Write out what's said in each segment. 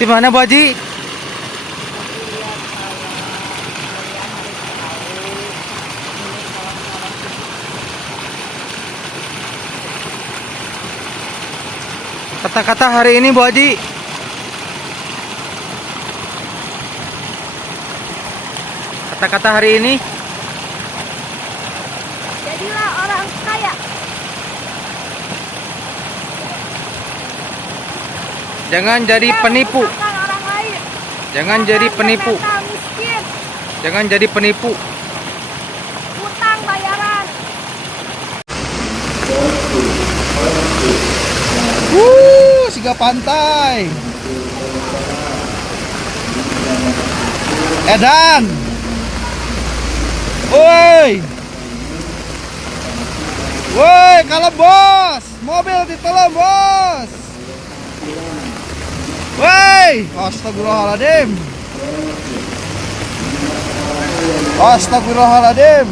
Di mana Bu Haji? Tapi lihat kalau kalian harus tahu ini kawan-kawan Kata-kata hari ini Bu Haji. Kata-kata hari ini. jadilah orang kaya. Jangan jadi penipu. Menyusahkan orang lain. Jangan jadi penipu. Mental miskin, Jangan jadi penipu. utang bayaran. Siga pantai. Edan. Woi. Woi, kalau bos, mobil ditolong bos. Woi, astagfirullahaladzim. Astagfirullahaladzim.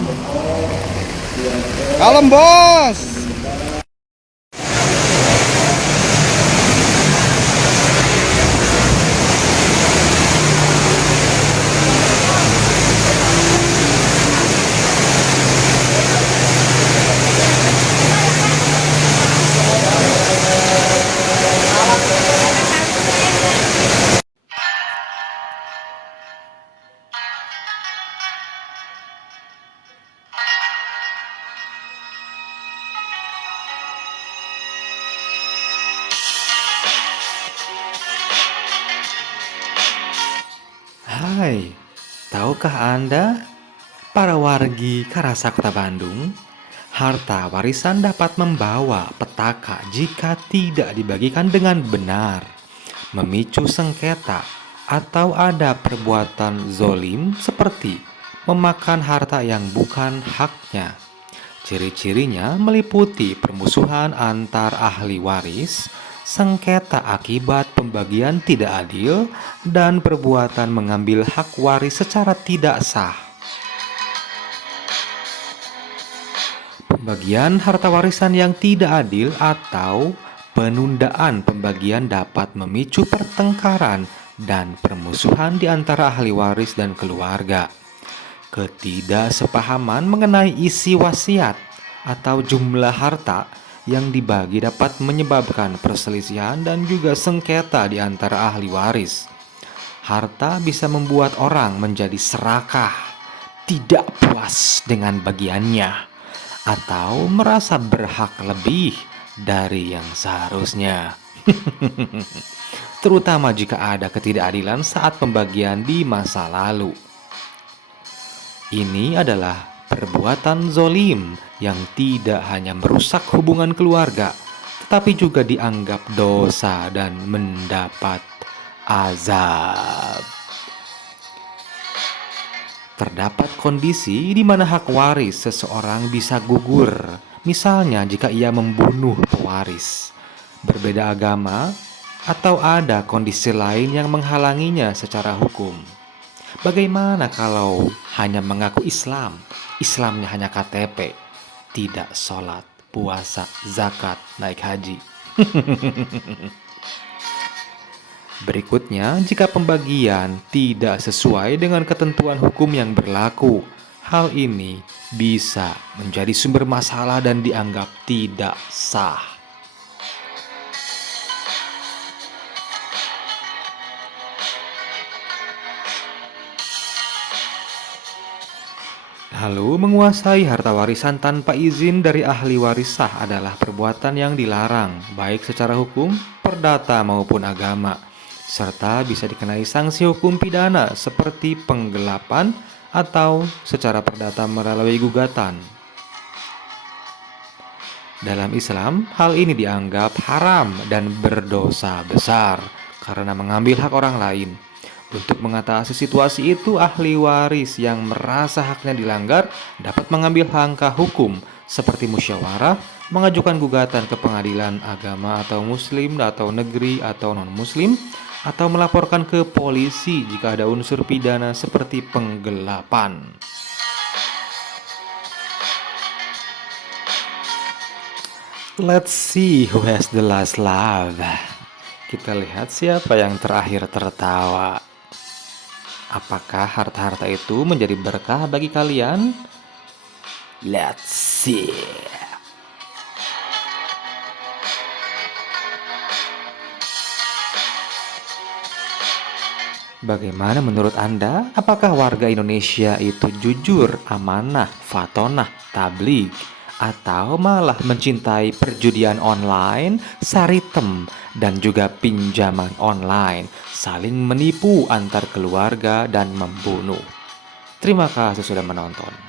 Kalem bos. Hai, tahukah Anda, para wargi Karasa Kota Bandung, harta warisan dapat membawa petaka jika tidak dibagikan dengan benar, memicu sengketa, atau ada perbuatan zolim seperti memakan harta yang bukan haknya. Ciri-cirinya meliputi permusuhan antar ahli waris, sengketa akibat pembagian tidak adil, dan perbuatan mengambil hak waris secara tidak sah. Pembagian harta warisan yang tidak adil atau penundaan pembagian dapat memicu pertengkaran dan permusuhan di antara ahli waris dan keluarga. Ketidaksepahaman mengenai isi wasiat atau jumlah harta yang dibagi dapat menyebabkan perselisihan dan juga sengketa di antara ahli waris. Harta bisa membuat orang menjadi serakah, tidak puas dengan bagiannya, atau merasa berhak lebih dari yang seharusnya. Terutama jika ada ketidakadilan saat pembagian di masa lalu. Ini adalah perbuatan zolim yang tidak hanya merusak hubungan keluarga, tetapi juga dianggap dosa dan mendapat azab. Terdapat kondisi di mana hak waris seseorang bisa gugur, misalnya jika ia membunuh pewaris, berbeda agama, atau ada kondisi lain yang menghalanginya secara hukum. Bagaimana kalau hanya mengaku Islam, Islamnya hanya KTP, tidak sholat, puasa, zakat, naik haji? Berikutnya, jika pembagian tidak sesuai dengan ketentuan hukum yang berlaku, hal ini bisa menjadi sumber masalah dan dianggap tidak sah. Lalu, menguasai harta warisan tanpa izin dari ahli waris sah adalah perbuatan yang dilarang, baik secara hukum, perdata maupun agama, serta bisa dikenai sanksi hukum pidana seperti penggelapan atau secara perdata melalui gugatan. Dalam Islam, hal ini dianggap haram dan berdosa besar karena mengambil hak orang lain. Untuk mengatasi situasi itu, ahli waris yang merasa haknya dilanggar dapat mengambil langkah hukum seperti musyawarah, mengajukan gugatan ke pengadilan agama atau muslim atau negeri atau non-muslim, atau melaporkan ke polisi jika ada unsur pidana seperti penggelapan. Let's see who has the last laugh. Kita lihat siapa yang terakhir tertawa. Apakah harta-harta itu menjadi berkah bagi kalian? Let's see. Bagaimana menurut Anda? Apakah warga Indonesia itu jujur, amanah, fatonah, tabligh, atau malah mencintai perjudian online, saritem, dan juga pinjaman online, saling menipu antar keluarga dan membunuh? Terima kasih sudah menonton.